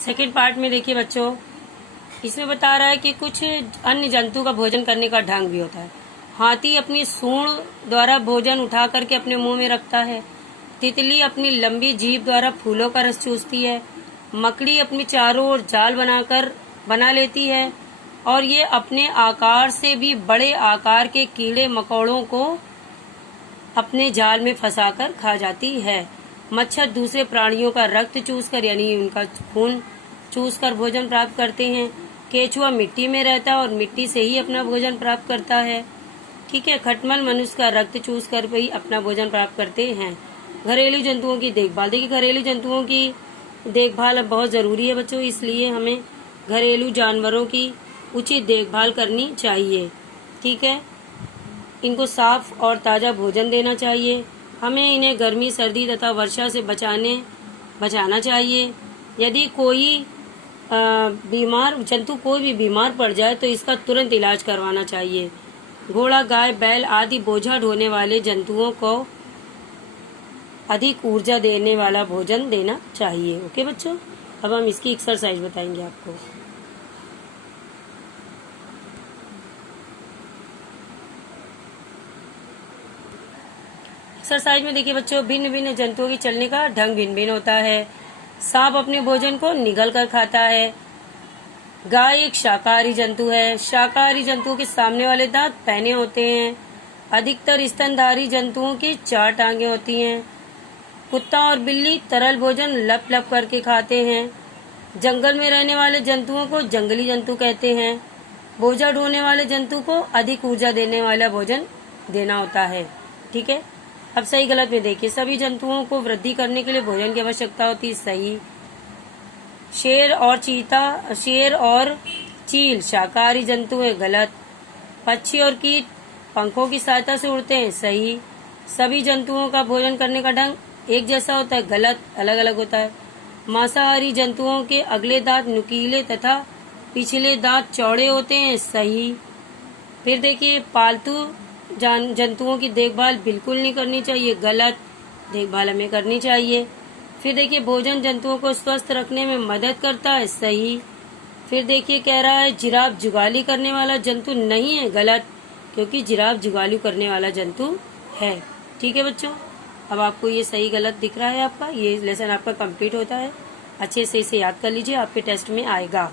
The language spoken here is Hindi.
सेकंड पार्ट में देखिए बच्चों, इसमें बता रहा है कि कुछ अन्य जंतु का भोजन करने का ढंग भी होता है। हाथी अपनी सूंड द्वारा भोजन उठा करके अपने मुंह में रखता है। तितली अपनी लंबी जीभ द्वारा फूलों का रस चूसती है। मकड़ी अपनी चारों ओर जाल बना लेती है और ये अपने आकार से भी बड़े आकार के कीड़े मकोड़ों को अपने जाल में फंसाकर खा जाती है। मच्छर दूसरे प्राणियों का रक्त चूसकर यानी उनका खून चूसकर भोजन प्राप्त करते हैं। केचुआ मिट्टी में रहता है और मिट्टी से ही अपना भोजन प्राप्त करता है। ठीक है। खटमल मनुष्य का रक्त चूसकर भी अपना भोजन प्राप्त करते हैं। घरेलू जंतुओं की देखभाल, देखिए घरेलू जंतुओं की देखभाल अब बहुत जरूरी है बच्चों, इसलिए हमें घरेलू जानवरों की उचित देखभाल करनी चाहिए। ठीक है। इनको साफ और ताज़ा भोजन देना चाहिए। हमें इन्हें गर्मी, सर्दी तथा वर्षा से बचाना चाहिए। यदि कोई कोई भी बीमार पड़ जाए तो इसका तुरंत इलाज करवाना चाहिए। घोड़ा, गाय, बैल आदि बोझा ढोने वाले जंतुओं को अधिक ऊर्जा देने वाला भोजन देना चाहिए। ओके बच्चों, अब हम इसकी एक्सरसाइज बताएंगे आपको। एक्सरसाइज में देखिए बच्चों, भिन्न भिन्न जंतुओं की चलने का ढंग भिन्न भिन्न होता है। सांप अपने भोजन को निगल कर खाता है। गाय एक शाकाहारी जंतु है। शाकाहारी जंतुओं के सामने वाले दांत पैने होते हैं। अधिकतर स्तनधारी जंतुओं की 4 टांगे होती हैं। कुत्ता और बिल्ली तरल भोजन लप लप करके खाते हैं। जंगल में रहने वाले जंतुओं को जंगली जंतु कहते हैं। बोझा ढोने वाले जंतु को अधिक ऊर्जा देने वाला भोजन देना होता है। ठीक है। अब सही गलत में देखिए, सभी जंतुओं को वृद्धि करने के लिए भोजन की आवश्यकता होती है। सही। शेर और चील शाकाहारी जंतु है। गलत। पक्षी और कीट पंखों की सहायता से उड़ते हैं। सही। सभी जंतुओं का भोजन करने का ढंग एक जैसा होता है। गलत, अलग अलग होता है। मांसाहारी जंतुओं के अगले दांत नुकीले तथा पिछले दांत चौड़े होते हैं। सही। फिर देखिए, पालतू जंतुओं की देखभाल बिल्कुल नहीं करनी चाहिए। गलत, देखभाल हमें करनी चाहिए। फिर देखिए, भोजन जंतुओं को स्वस्थ रखने में मदद करता है। सही। फिर देखिए, कह रहा है जिराफ जुगाली करने वाला जंतु नहीं है। गलत, क्योंकि जिराफ जुगाली करने वाला जंतु है। ठीक है बच्चों, अब आपको ये सही गलत दिख रहा है। आपका ये लेसन आपका कंप्लीट होता है। अच्छे से इसे याद कर लीजिए, आपके टेस्ट में आएगा।